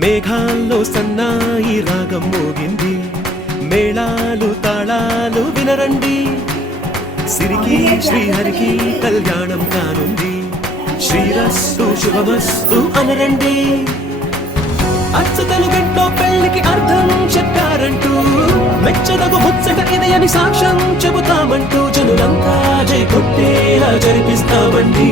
మేఘాల్లో సన్నాయి రాగం మోగింది, మేళాలు తాళాలు వినరండి, సిరికి శ్రీహరికి కళ్యాణం కానుంది, శ్రీరస్తు శుభమస్తు అనరండి. అచ్చతలు గంటో పెళ్లికి అర్థం చెప్పారంటూ, మెచ్చదగు ముచ్చట ఇది అని సాక్ష్యం చెబుతామంటూ, జనులంతా జై కొట్టేలా జరిపిస్తామండి.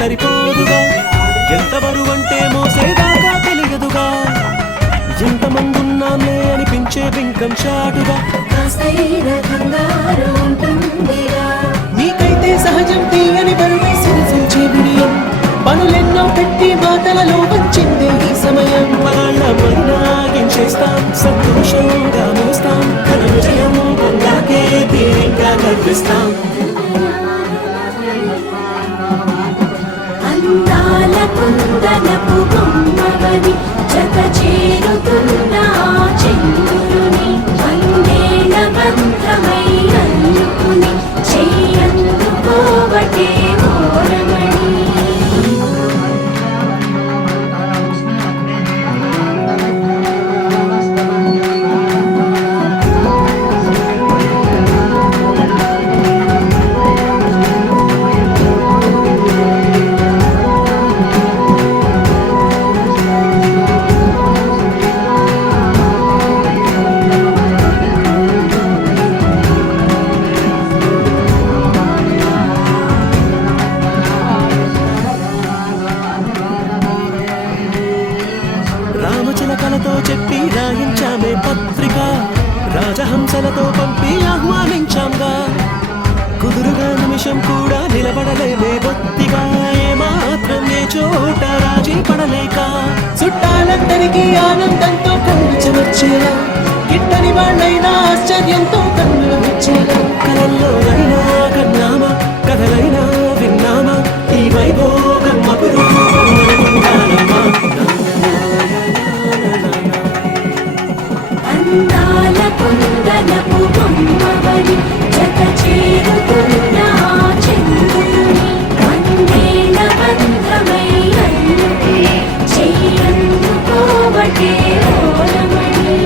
సరిపోదుగా, ఎంత బరువంటే మోసేదాకా తెలియదుగా, ఎంతమందున్నామే అనిపించే బింకం చాటుగా, నీకైతే సహజం తీయని బరువే సిరిసంచే బిడియం, పనులెన్నో పెట్టి మాటలలో వచ్చిందే ఈ సమయం. మనాగించేస్తాం, సంతోషంగా మోస్తాం, ఘన విజయం పొందాకే తీరిగ్గా కనిపిస్తాం. కుందనపు బొమ్మవని జత చేరుతున్న చంద్రుని, వందేల మంత్రమై అల్లుకుని చెయ్యందుకోవటే ఓరమణి. రామచిలకలతో చెప్పి రాయించామే పత్రిక, రాజహంసలతో పంపి ఆహ్వానించాంగా, కుదురుగా నిమిషం కూడా నిలబడలేమే బొత్తిగా, ఏమాత్రం ఏ చోట రాజీ పడలేక, చుట్టాలందరికీ ఆనందంతో కళ్ళు చెమర్చేలా, గిట్టని వాళ్ళైనా ఆశ్చర్యంతో కన్నులు వచ్చేలా, కలల్లోనైనా కన్నామా, కథలైనా విన్నామా, ఈ వైభోగం అపురూపమనుకుంటానమ్మా. అందాల కుందనపు బొమ్మవని జత చేరుతున్న చంద్రుని, వందేల మంత్రమై అల్లుకుని చెయ్యందుకోవటే ఓరమణి.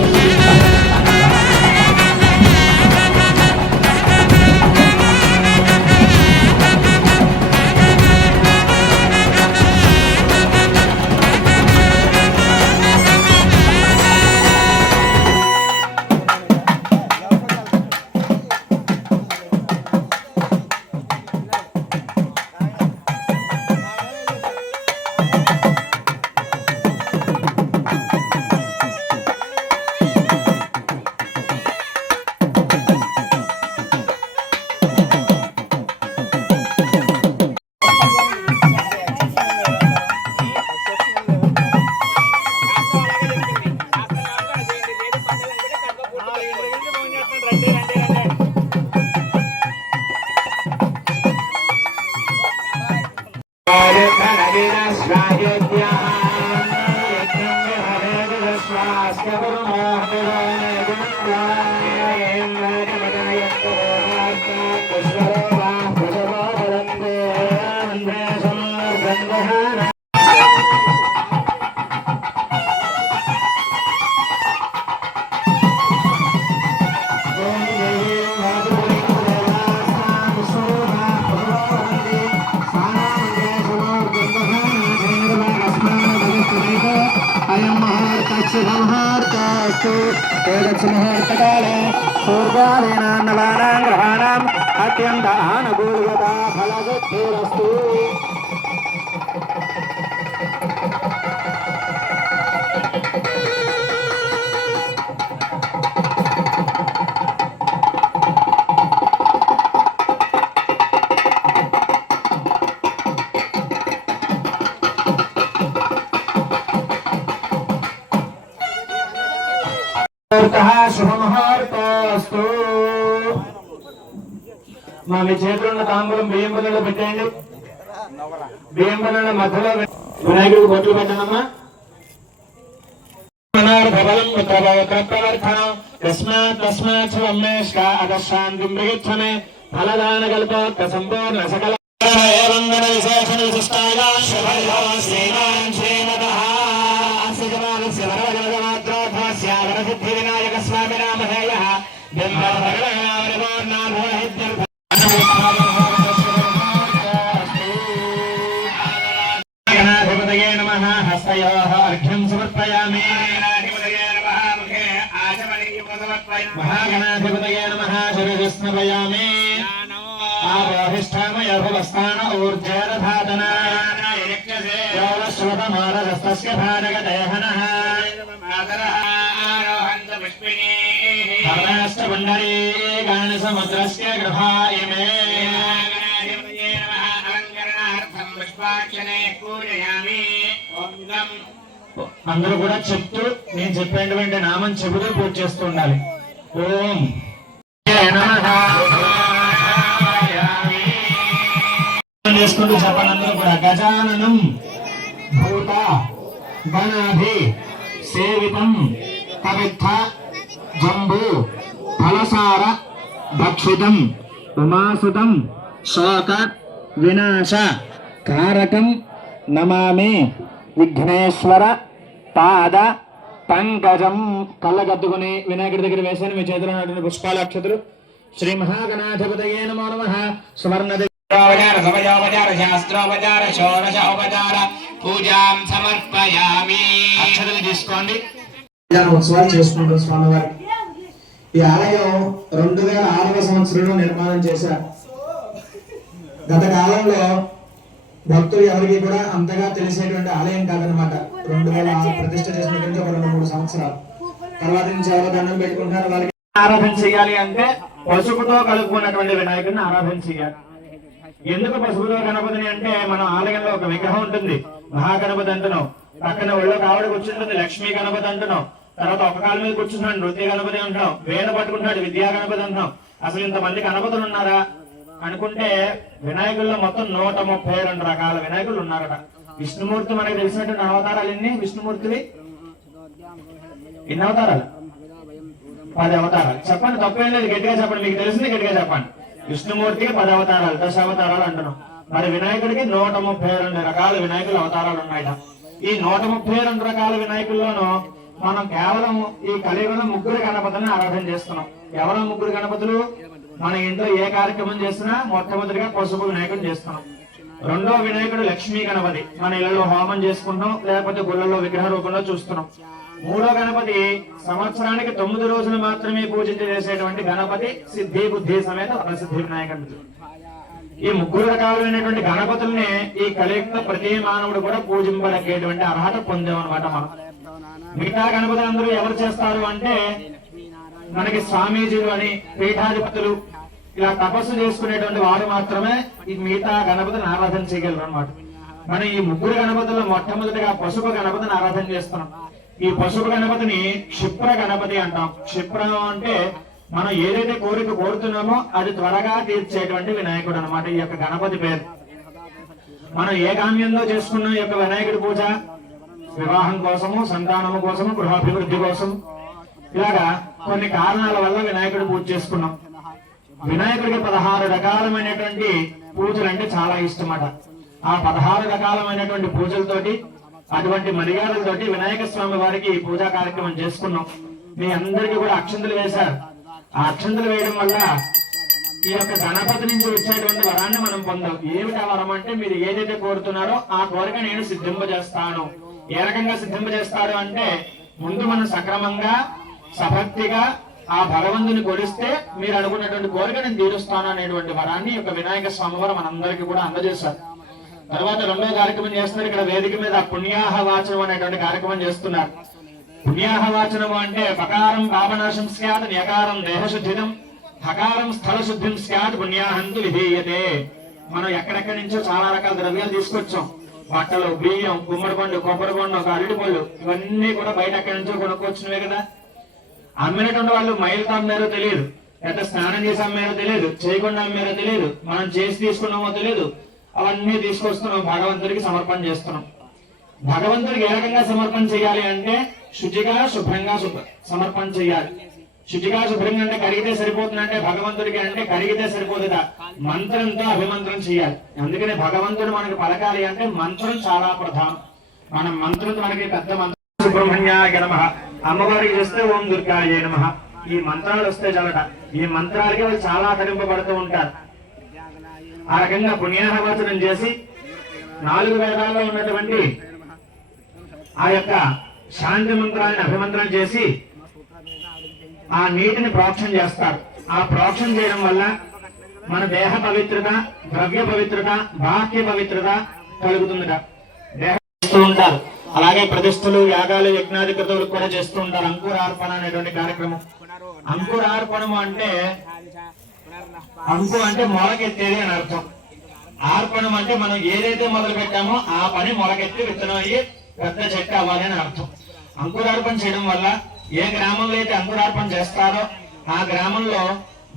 तेजस्मुहूर्तकाले सूर्यादीनां नवानां ग्रहाणाम् अत्यन्त आनुकूल्यता फलसिद्धिरस्तु। శుభముహూర్తస్తు. మా మీ చేతులున్న తాంబూలం బియ్యం బదులు పెట్టండి. బియ్యం బదుల మధ్యలో వినాయకుడికి బొట్లు పెట్టనమ్మా. ఫలదాన కల్పోక్త సంపూర్ణ సకల వినాయక స్వామి నామధేయ గణాధిపతయే నమః. హస్తయోః అర్ఘ్యం సమర్పయామి. మహాగణాధిపతయే నమః. శిరసి స్నపయామి. ఆపోహిష్టామయ భవస్థాన ఊర్జేరధాతన యోగశ్రుతమారదస్తస్య భారగదేహనః పుండరీ గణసముద్రస్య గృహాయిమే. అందరూ కూడా చెప్తూ నేను చెప్పేటువంటి నామం చెబుతూ పూజ చేస్తూ ఉండాలి. ఓం చేసుకుంటూ చెప్పండి. అందరూ కూడా గజాననం భూత గణాభి సేవితం కవిత్థ జంబూ ఫలసార భక్షితం ఉమాసుతం శోక వినాశ కారకం నమామి విఘ్నేశ్వర పాద పంకజం. కళ్ళగద్దుకుని వినాయకుడి దగ్గర వేసాను. మీ చేతిలో ఉన్నటువంటి పుష్పాల అక్షతులు. శ్రీ మహాగణాధిపతయే నమో నమః. స్వర్ణ శాస్త్రోపచార షోడశ ఉపచార పూజాం సమర్పయామి. అక్షతలు తీసుకోండి. ఉత్సవాలు చేసుకుంటారు స్వామివారికి. ఈ ఆలయం 2006వ సంవత్సరంలో నిర్మాణం చేశారు. గత కాలంలో భక్తులు ఎవరికి కూడా అంతగా తెలిసేటువంటి ఆలయం కాదనమాట. 2006 ప్రతిష్ఠ చేసిన కంటే ఒక 2-3 సంవత్సరాలు తర్వాత నుంచి ఎవరో దండం పెట్టుకుంటారు. వాళ్ళకి ఆరాధన చేయాలి అంటే పసుపుతో కలుపుకున్నటువంటి వినాయకుడిని ఆరాధన చేయాలి. ఎందుకు పసుపుతో గణపతిని అంటే మనం ఆలయంలో ఒక విగ్రహం ఉంటుంది, మహాగణపతి అంటున్నాం. పక్కన ఒళ్ళో కావడి కూర్చుంటుంది, లక్ష్మీ గణపతి అంటున్నాం. తర్వాత ఒక కాలు మీద కూర్చుంటున్నాడు, నృత్య గణపతి అంటున్నాం. వేణ పట్టుకుంటాడు, విద్యా గణపతి అంటున్నాం. అసలు ఇంతమంది గణపతులు ఉన్నారా అనుకుంటే వినాయకుల్లో మొత్తం 132 రకాల వినాయకులు ఉన్నారట. విష్ణుమూర్తి మనకి తెలిసినటువంటి అవతారాలు ఎన్ని? విష్ణుమూర్తివి ఎన్ని అవతారాలు? 10 అవతారాలు. చెప్పండి, తప్పేం లేదు. గట్టిగా చెప్పండి, మీకు తెలిసింది గట్టిగా చెప్పండి. విష్ణుమూర్తికి 10 అవతారాలు, 10 అవతారాలు అంటున్నాం. మరి వినాయకుడికి 132 రకాల వినాయకుల అవతారాలు ఉన్నాయట. ఈ 132 రకాల వినాయకుల్లోనూ మనం కేవలం ఈ కలియుగంలో 3 గణపతులను ఆరాధన చేస్తున్నాం. ఎవరో 3 గణపతులు? మన ఇంట్లో ఏ కార్యక్రమం చేసినా మొట్టమొదటిగా పసుపు వినాయకుడు చేస్తున్నాం. రెండో వినాయకుడు లక్ష్మీ గణపతి, మన ఇళ్లలో హోమం చేసుకుంటాం, లేకపోతే గుళ్ళల్లో విగ్రహ రూపంలో చూస్తున్నాం. మూడో గణపతి సంవత్సరానికి 9 రోజులు మాత్రమే పూజించ చేసేటువంటి గణపతి సిద్ధి బుద్ధి సమేత ప్రసిద్ధి వినాయకుడు. ఈ 3 రకాలైనటువంటి గణపతుల్ని ఈ కలియుగంలో ప్రతి మానవుడు కూడా పూజింపదగ్గేటువంటి అర్హత పొందామన్నమాట. మనం మిగతా గణపతులు అందరూ ఎవరు చేస్తారు అంటే మనకి స్వామీజీలు అని పీఠాధిపతులు ఇలా తపస్సు చేసుకునేటువంటి వారు మాత్రమే ఈ మిగతా గణపతిని ఆరాధన చేయగలరు అనమాట. మనం ఈ 3 గణపతుల్లో మొట్టమొదటిగా పసుపు గణపతిని ఆరాధన చేస్తున్నాం. ఈ పసుపు గణపతిని క్షిప్ర గణపతి అంటాం. క్షిప్రం అంటే మనం ఏదైతే కోరిక కోరుతున్నామో అది త్వరగా తీర్చేటువంటి వినాయకుడు అనమాట ఈ యొక్క గణపతి పేరు. మనం ఏ కామ్యంలో చేసుకున్న ఈ యొక్క వినాయకుడి పూజ వివాహం కోసము, సంతానము కోసము, గృహాభివృద్ధి కోసం, ఇలాగా కొన్ని కారణాల వల్ల వినాయకుడి పూజ చేసుకున్నాం. వినాయకుడికి 16 రకాలమైనటువంటి పూజలు అంటే చాలా ఇష్టమట. ఆ 16 రకాలమైనటువంటి పూజలతోటి అటువంటి మర్యాదలతోటి వినాయక స్వామి వారికి పూజా కార్యక్రమం చేసుకున్నాం. మీ అందరికీ కూడా అక్షంతలు వేశారు. ఆ అక్షంతలు వేయడం వల్ల ఈ యొక్క గణపతి నుంచి వచ్చేటువంటి వరాన్ని మనం పొందాం. ఏమిటి ఆ వరం అంటే మీరు ఏదైతే కోరుతున్నారో ఆ కోరిక నేను సిద్ధింపజేస్తాను. ఏ రకంగా సిద్ధింపజేస్తాడు అంటే ముందు మనం సక్రమంగా సభక్తిగా ఆ భగవంతుని కొలిస్తే మీరు అనుకున్నటువంటి కోరిక నేను తీరుస్తాను అనేటువంటి వరాన్ని యొక్క వినాయక స్వామి వారు మనందరికీ కూడా అందజేశారు. తర్వాత రెండో కార్యక్రమం చేస్తున్నారు. ఇక్కడ వేదిక మీద పుణ్యాహ వాచనం అనేటువంటి కార్యక్రమం చేస్తున్నారు. పుణ్యాహ వాచనం అంటే పకారం పాపనాశం స్యాత్, న్యకారం దేహశుద్ధినం, హకారం స్థల శుద్ధిం స్యాత్, పుణ్యాహంతు విధీయతే. మనం ఎక్కడెక్కడి నుంచో చాలా రకాల ద్రవ్యాలు తీసుకొచ్చాం. బట్టలు, బియ్యం, గుమ్మడి పండు, కొబ్బరి పండు, ఒక అరటి పళ్ళు, ఇవన్నీ కూడా బయట ఎక్కడి నుంచో కొనుక్కొచ్చినవే కదా. అమ్మినటువంటి వాళ్ళు మైలుతో అమ్మారో తెలియదు, ఎంత స్నానం చేసి అమ్మారో తెలియదు, చేయకుండా అమ్మారో తెలియదు, మనం చేసి తీసుకున్నామో తెలియదు. అవన్నీ తీసుకొస్తున్నాం, భగవంతుడికి సమర్పణ చేస్తున్నాం. భగవంతుడికి ఏ రకంగా సమర్పణ చేయాలి అంటే శుచిగా శుభ్రంగా సమర్పణ చేయాలి. శుచిగా శుభ్రంగా అంటే కడిగితే సరిపోతుందంటే భగవంతుడికి అంటే కడిగితే సరిపోతుందా, మంత్రంతో అభిమంత్రం చేయాలి. అందుకని భగవంతుడు మనకి పలకాలి అంటే మంత్రం చాలా ప్రధానం. మనం మంత్రం మనకి పెద్ద మంత్రం సుబ్రహ్మణ్యాయ నమః, అమ్మవారికి చేస్తే ఓం దుర్గాయ నమః. ఈ మంత్రాలు వస్తే చాలట. ఈ మంత్రాలకి వాళ్ళు చాలా తరింపబడుతూ ఉంటారు. ఆ రకంగా పుణ్యాహవచనం చేసి 4 వేదాల్లో ఉన్నటువంటి ఆ యొక్క శాంతి మంత్రాన్ని అభిమంత్రం చేసి ఆ నీటిని ప్రోక్షణ చేస్తారు. ఆ ప్రోక్షణ చేయడం వల్ల మన దేహ పవిత్రత, ద్రవ్య పవిత్రత, బాహ్య పవిత్రత కలుగుతుందట. చేస్తూ ఉంటారు. అలాగే ప్రతిష్టలు, యాగాలు, యజ్ఞాధిపతులు కూడా చేస్తూ ఉంటారు. అంకురార్పణ అనేటువంటి కార్యక్రమం. అంకురార్పణము అంటే అంకు అంటే మొలకెత్తేది అని అర్థం. ఆర్పణం అంటే మనం ఏదైతే మొదలు పెట్టామో ఆ పని మొలకెత్తి విత్తనం అయ్యి పెద్ద చెట్టు అవ్వాలి అని అర్థం. అంకురార్పణ చేయడం వల్ల ఏ గ్రామంలో అయితే అంకురార్పణ చేస్తారో ఆ గ్రామంలో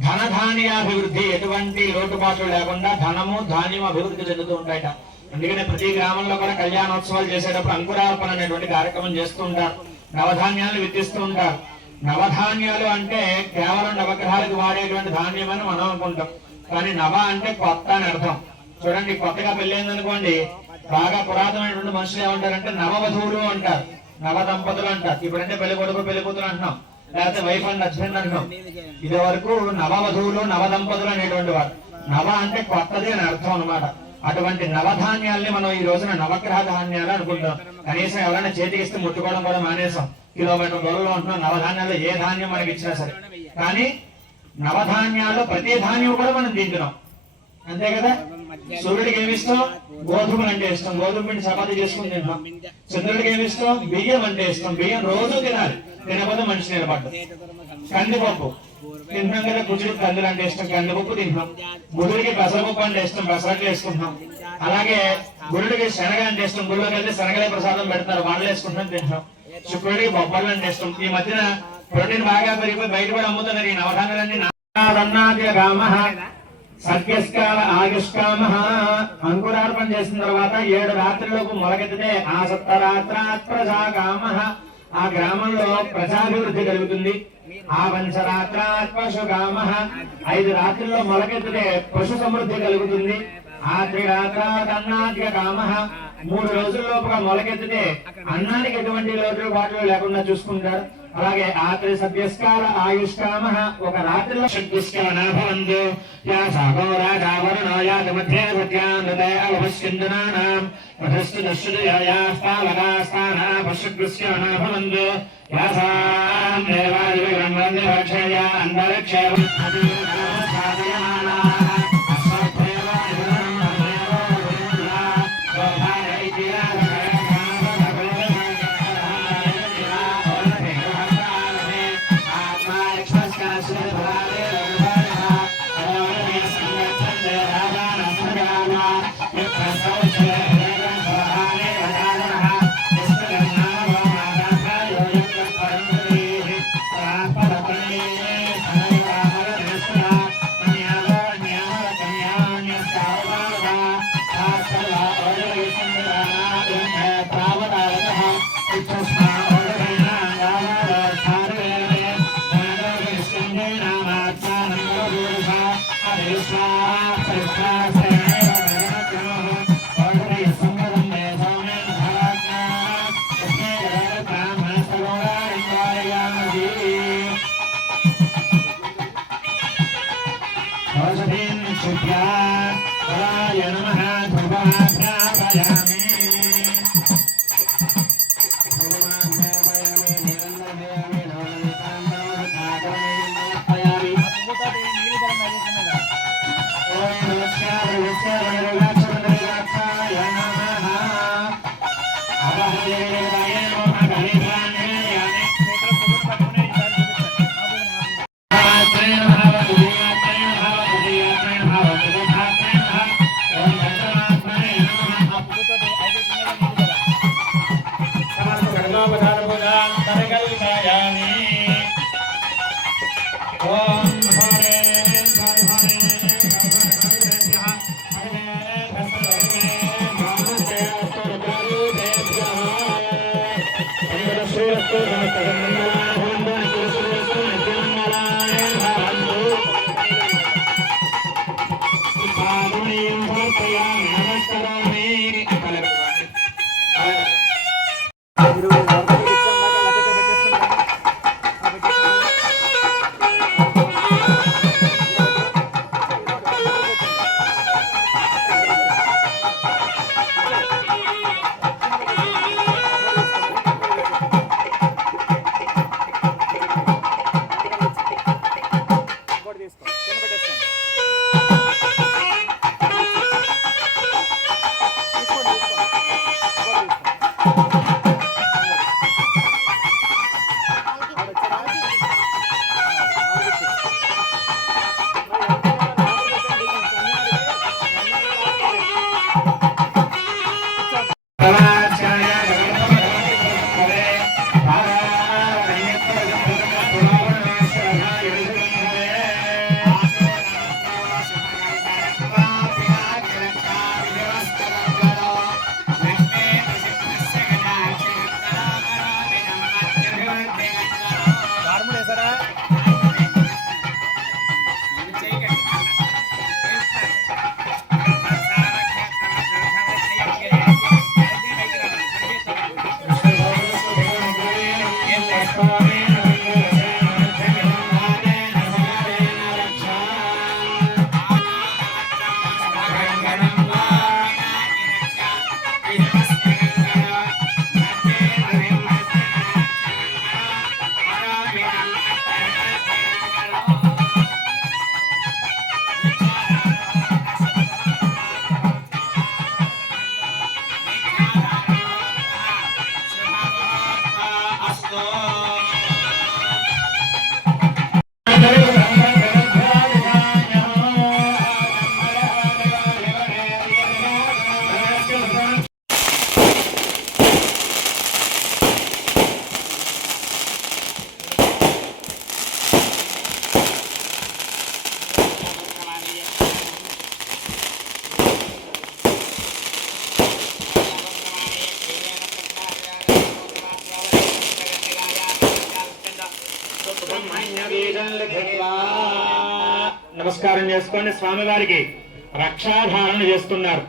ధనధాన్యాభివృద్ధి, ఎటువంటి లోటుపాట్లు లేకుండా ధనము ధాన్యం అభివృద్ధి చెందుతూ ఉంటాయట. అందుకనే ప్రతి గ్రామంలో కూడా కళ్యాణోత్సవాలు చేసేటప్పుడు అంకురార్పణ అనేటువంటి కార్యక్రమం చేస్తూ ఉంటారు. నవధాన్యాలను విత్తిస్తూ ఉంటారు. నవధాన్యాలు అంటే కేవలం నవగ్రహాలకు వాడేటువంటి ధాన్యం అని మనం అనుకుంటాం. కానీ నవ అంటే కొత్త అని అర్థం. చూడండి, కొత్తగా పెళ్ళైందనుకోండి, బాగా పురాతనమైనటువంటి మనుషులు ఏమంటారంటే నవవధువులు అంటారు, నవ దంపతులు అంటారు. ఇప్పుడంటే పెళ్లి కొడుకు పెళ్లి కూతురు అంటున్నాం, లేకపోతే వైఫ్ అండ్ హస్బెండ్ అంటున్నాం. ఇది వరకు నవవధువులు నవదంపతులు అనేటువంటి వారు. నవ అంటే కొత్తది అని అర్థం అనమాట. అటువంటి నవధాన్యాల్ని మనం ఈ రోజున నవగ్రహ ధాన్యాలు అనుకుంటాం. కనీసం ఎవరైనా చేతికి ఇస్తే ముట్టుకోవడం కూడా మానేసాం. కిలోమీటర్ దూరంలో ఉంటున్నాం. నవధాన్యాల్లో ఏ ధాన్యం మనకి ఇచ్చినా సరే, కానీ నవధాన్యాల్లో ప్రతి ధాన్యం కూడా మనం తింటున్నాం, అంతే కదా. సూర్యుడికి ఏమి ఇష్టం? గోధుమలు అంటే ఇష్టం, గోధుమ పిండి చపాతీ చేసుకుని తింటాం. చంద్రుడికి ఏమి ఇష్టం? బియ్యం అంటే ఇష్టం, బియ్యం రోజు తినాలి, తినకపోతే మనిషి నిలబడ్డు. కందిపప్పు తింటున్నాం కదా, కుజుడికి కందులు అంటే ఇష్టం, కందిపప్పు తింటున్నాం. బుధుడికి పెసరపప్పు అంటే ఇష్టం, పెసరట్లు వేసుకుంటున్నాం. అలాగే గురుడికి శనగ అంటే ఇష్టం, గుళ్ళోకి వెళ్తే శనగలే ప్రసాదం పెడతారు, వాళ్ళు వేసుకుంటున్నాం, తింటున్నాం. శుక్రుడికి బొబ్బర్లు అంటే ఇష్టం. ఈ మధ్యన ప్రోటీన్ బాగా పెరిగిపోయి బయట కూడా అమ్ముతున్నారు ఈ నవధాన్యాలన్నీ. సత్యస్కాల ఆయుష్కామ. అంకురార్పణ చేసిన తర్వాత 7 రాత్రులకు మొలకెత్తితే ఆ సప్తరాత్రాత్ ప్రజాకామ. ఆ గ్రామంలో ప్రజాభివృద్ధి కలుగుతుంది. ఆ పంచరాత్రాత్ పశుకామ. 5 రాత్రుల్లో మొలకెత్తితే పశు సమృద్ధి కలుగుతుంది. ఆ 3 రాత్రాత్ అన్నాద్య కామ. 3 రోజుల్లోపుగా మొలకెత్తితే అన్నానికి ఎటువంటి లోటు బాటలు లేకుండా చూసుకుంటారు. అలాగే ఆత్రి సభ్యస్కాల ఆయుష్కామ. ఒక రాత్రిలో శక్తిస్కాన భవంతు యా సాగో రాజా వరుణో యాతి మధ్యే సత్యానృతే అవశ్యందనానాం పఠస్తు దశ్యతు యా స్థాలకా స్థాన పశుకృస్కాన భవంతు యా సాం దేవాది విగ్రహం భక్షయ అంతరిక్షేవ సాధయమానా నమస్కారం చేసుకోండి. స్వామివారికి రక్షాధారణ చేస్తున్నారు.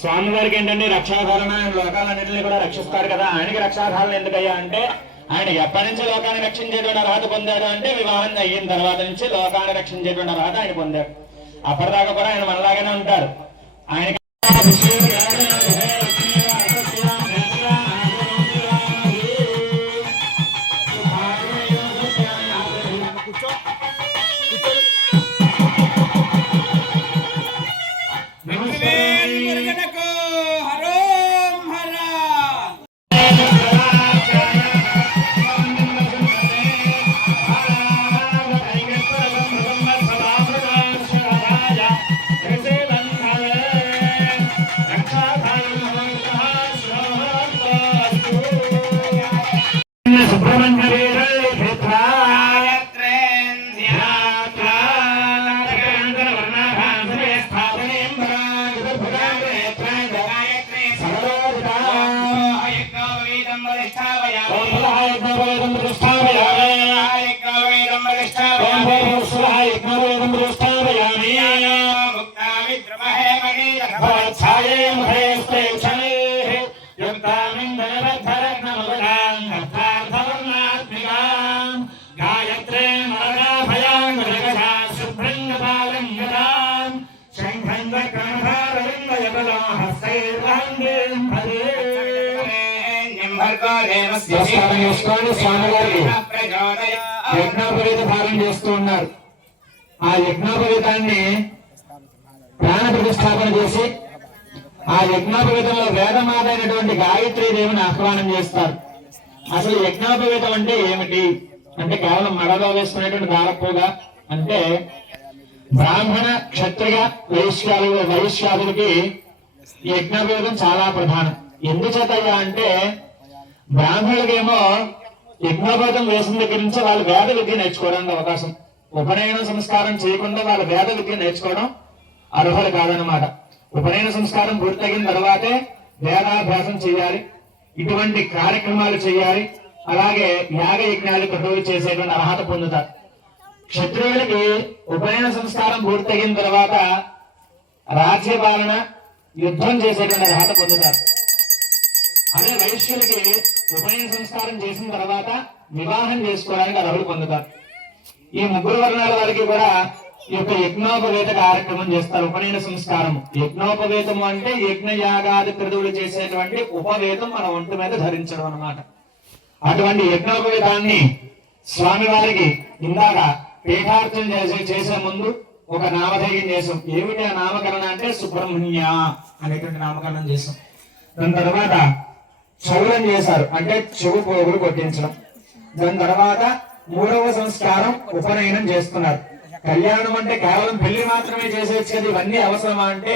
స్వామివారికి ఏంటంటే రక్షాధారణ, లోకాలన్నింటినీ కూడా రక్షిస్తారు కదా. ఆయనకి రక్షాధారణ ఎందుకయ్యా అంటే, ఆయన ఎప్పటి నుంచి లోకాన్ని రక్షించేటువంటి అర్హత పొందాడు అంటే, వివాహం అయిన తర్వాత నుంచి లోకాన్ని రక్షించేటువంటి అర్హత ఆయన పొందాడు. అప్పటిదాకా కూడా ఆయన మనలాగానే ఉంటారు. ఆయనకి స్వామివారికి యజ్ఞోపవీత భారం చేస్తూ ఉన్నారు. ఆ యజ్ఞోపవీతాన్ని ప్రాణ ప్రతిష్టాపన చేసి ఆ యజ్ఞోపవీతంలో వేదమాత అయినటువంటి గాయత్రీదేవిని ఆహ్వానం చేస్తారు. అసలు యజ్ఞోపవీతం అంటే ఏమిటి అంటే కేవలం మడలో వేసుకునేటువంటి దారపోగా అంటే బ్రాహ్మణ క్షత్రియ వైశ్యాదులకి యజ్ఞోపవీతం చాలా ప్రధానం. ఎందుచేతగా అంటే బ్రాహ్మణులకేమో యజ్ఞోపవీతం వేసిన దగ్గర నుంచి వాళ్ళు వేద విద్య నేర్చుకోవడానికి అవకాశం. ఉపనయన సంస్కారం చేయకుండా వాళ్ళ వేద విద్య నేర్చుకోవడం అర్హులు కాదనమాట. ఉపనయన సంస్కారం పూర్తయిన తర్వాతే వేదాభ్యాసం చేయాలి, ఇటువంటి కార్యక్రమాలు చేయాలి, అలాగే యాగ యజ్ఞాలు క్రతువులు చేసేటువంటి అర్హత పొందుతారు. క్షత్రియులకి ఉపనయన సంస్కారం పూర్తయిన తర్వాత రాజ్యపాలన యుద్ధం చేసేటువంటి అర్హత పొందుతారు. అదే వైశ్యులకి ఉపనయన సంస్కారం చేసిన తర్వాత వివాహం చేసుకోవడానికి అర్హులు పొందుతారు. ఈ ముగ్గురు వర్ణాల వారికి కూడా ఈ యొక్క యజ్ఞోపవేత కార్యక్రమం చేస్తారు. ఉపనయన సంస్కారం యజ్ఞోపవేతము అంటే యజ్ఞ యాగాది క్రతువులు చేసేటువంటి ఉపవేతం మన ఒంటి మీద ధరించడం అన్నమాట. అటువంటి యజ్ఞోపవేతాన్ని స్వామివారికి ఇందాక పీఠార్చన చేసే ముందు ఒక నామధేయం చేసాం. ఏమిటి ఆ నామకరణ అంటే సుబ్రహ్మణ్య అనేటువంటి నామకరణం చేసాం. దాని తర్వాత చౌలం చేశారు, అంటే చెవు పోగులు కొట్టించడం. దాని తర్వాత మూడవ సంస్కారం ఉపనయనం చేస్తున్నారు. కళ్యాణం అంటే కేవలం పెళ్లి మాత్రమే చేసేది కదా, ఇవన్నీ అవసరమా అంటే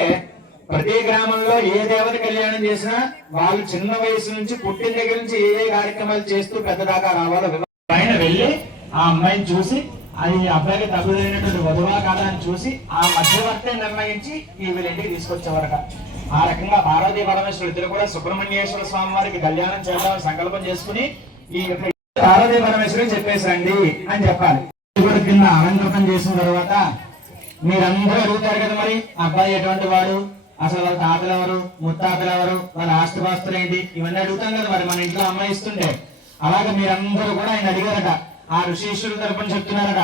ప్రతి గ్రామంలో ఏ దేవత కళ్యాణం చేసినా వాళ్ళు చిన్న వయసు నుంచి పుట్టిన దగ్గర నుంచి ఏ కార్యక్రమాలు చేస్తూ పెద్దదాకా రావాలో ఆయన వెళ్ళి ఆ అమ్మాయిని చూసి అది అబ్బాయికి తగుదైనటువంటి వధువా కాదా అని చూసి ఆ మధ్యవర్తి నిర్ణయించి ఈ వీళ్ళింటికి తీసుకొచ్చేవారట. ఆ రకంగా పార్వతీ పరమేశ్వరుడు ఇద్దరు కూడా సుబ్రహ్మణ్యేశ్వర స్వామి వారికి కళ్యాణం చేద్దామని సంకల్పం చేసుకుని ఈ పార్వతీ పరమేశ్వరుడు చెప్పేసండి అని చెప్పాలి. కింద అలంకృతం చేసిన తర్వాత మీరందరూ అడుగుతారు కదా, మరి అబ్బాయి ఎటువంటి వాడు, అసలు వాళ్ళ తాతలు ఎవరు, ముత్తాతలు ఎవరు, వాళ్ళ ఆస్తిపాస్తులు ఏంటి, ఇవన్నీ అడుగుతాం కదా మరి మన ఇంట్లో అమ్మాయి ఇస్తుంటే. అలాగే మీరందరూ కూడా ఆయన అడిగారట. ఆ ఋషీశ్వరుల తరపున చెప్తున్నారట,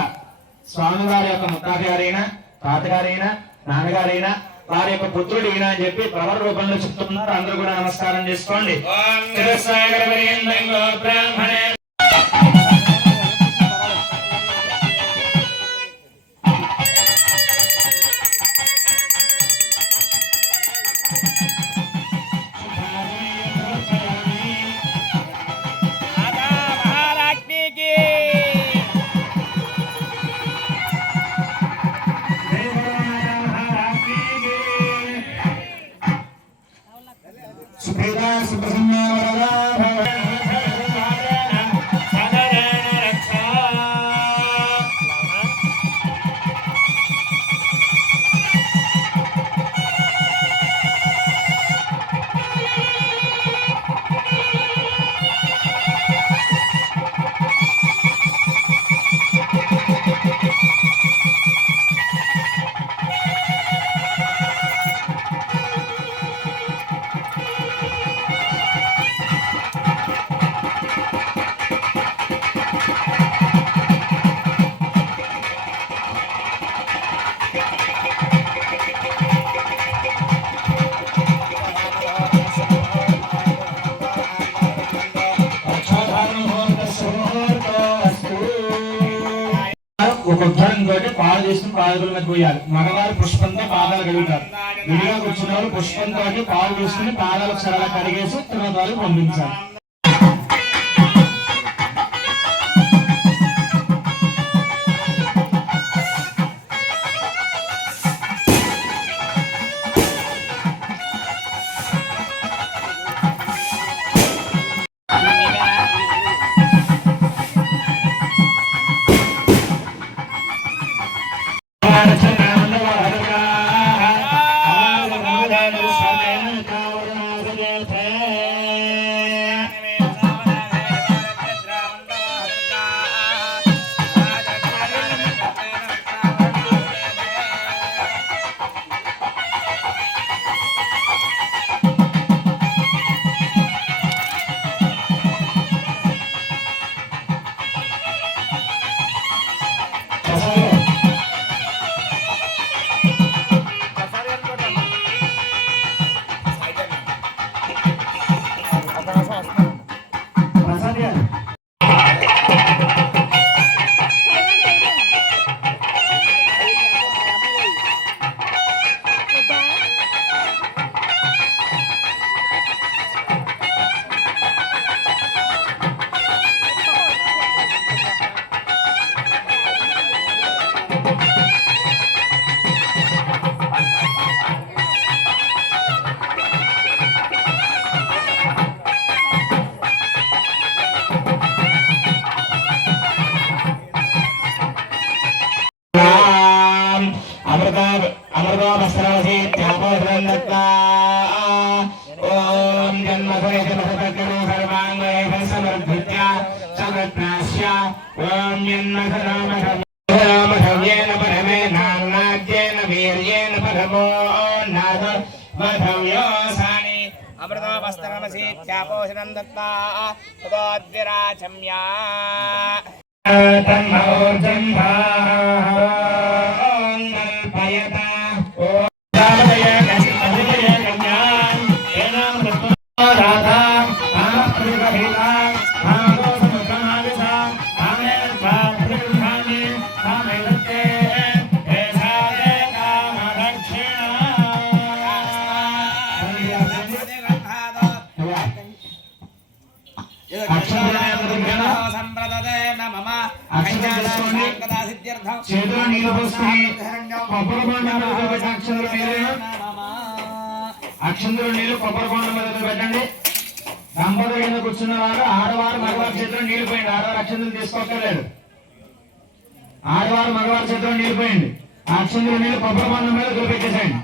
స్వామివారి యొక్క ముత్తాత గారైనా తాతగారైనా నాన్నగారైనా వారి యొక్క పుత్రుడు ఈయన అని చెప్పి ప్రవర రూపంలో చెప్తున్నారు. అందరూ కూడా నమస్కారం చేసుకోండి. ఒక ఉద్ధారం తోటి పాలు తీసుకుని పాదుల మీద పోయాలి. మగవారు పుష్పంతో పాదాలు కడుగుతారు. విడిగా కూర్చున్న వాళ్ళు పుష్పంతో పాలు తీసుకుని పాదాలకు సరళ కడిగేసి తర్వాత వాళ్ళు పంపించాలి. తాంబూలందత్తా ఓం జన్మభయజనపతకరో సర్వాంగైః సమర్పిత్య సమర్ప్రాస్య ఓం జన్మధరామధవ్యేన పరమేనాన్నాద్యేన వీర్యేన పరమో నాద మధవ్యోసాని అమృతోపస్తనమసీత్యాపోషణం దత్తా తదోద్విరాచమ్యా తన్నోర్జం ఓం కల్పయత ఓం జాలయన కన్యాం ఏనాం రాధా ఆప్రికహితా ఆగో సముద్రమావిష ఆమేన ప్రాప్తిర్ధాని ఆమేనతే ఏషాదే కామదక్షిణ చేతులు నీళ్ళు పోసుకుని కొబ్బరి బొండ మీద పెట్టి అక్షంతులు నీళ్ళు కొబ్బరి బొండ మీద పెట్టండి. దంపతుల కింద కూర్చున్న వారు ఆడవారు మగవారి చేతిలో నీళ్లు పోయండి. ఆడవారు అక్షంతులు తీసుకోక్కర్లేదు. ఆడవారు మగవారి చేతిలో నీళ్లు పోయండి. ఆ అక్షంతుల నీళ్ళు కొబ్బరి బొండ మీద పెట్టేసేయండి.